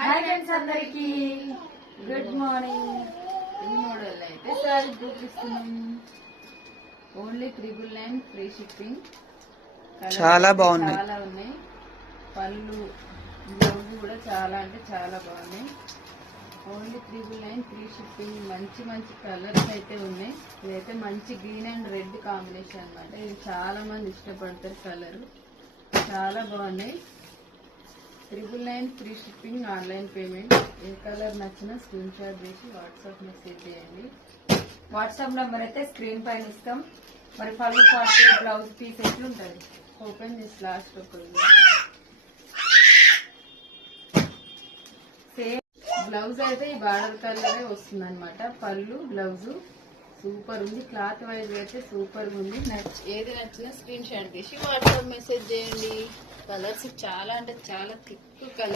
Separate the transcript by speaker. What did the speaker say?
Speaker 1: Hi friends అందరికి good morning ఈ model అయితే సారీ చూపిస్తున్నాం. Only triple nine free shipping
Speaker 2: చాలా బాగున్నాయి.
Speaker 1: చాలా ఉన్నాయి. పళ్ళు బ్లౌజ్ కూడా చాలా అంటే చాలా బాగున్నాయి. Only triple nine free shipping మంచి మంచి కలర్స్ అయితే ఉన్నాయి. ఇదైతే మంచి గ్రీన్ అండ్ రెడ్ కాంబినేషన్ అన్నమాట. ఇది చాలా మంది ఇష్టపడతారు కలర్ చాలా బాగున్నాయి. Triple nine free shipping online payment ఏ కలర్ నచ్చినా స్క్రీన్ షాట్ చేసి వాట్సాప్ మెసేజ్ చేయండి.
Speaker 3: వాట్సాప్ నెంబర్ అయితే స్క్రీన్ పైన ఇస్తాం. మరి పళ్ళు పాటు బ్లౌజ్ పీస్ ఎట్లుంటుంది?
Speaker 1: ఓపెన్ చేసి లాస్ట్ ఒక సేమ్ బ్లౌజ్ అయితే ఈ బార్డర్ కలరే వస్తుంది అనమాట పళ్ళు బ్లౌజు సూపర్ ఉంది. క్లాత్ వైజ్ అయితే సూపర్ ఉంది. ఏది నచ్చినా స్క్రీన్ షాట్ తీసి వాట్సాప్ మెసేజ్ చేయండి. కలర్స్ చాలా అంటే చాలా థిక్ కలర్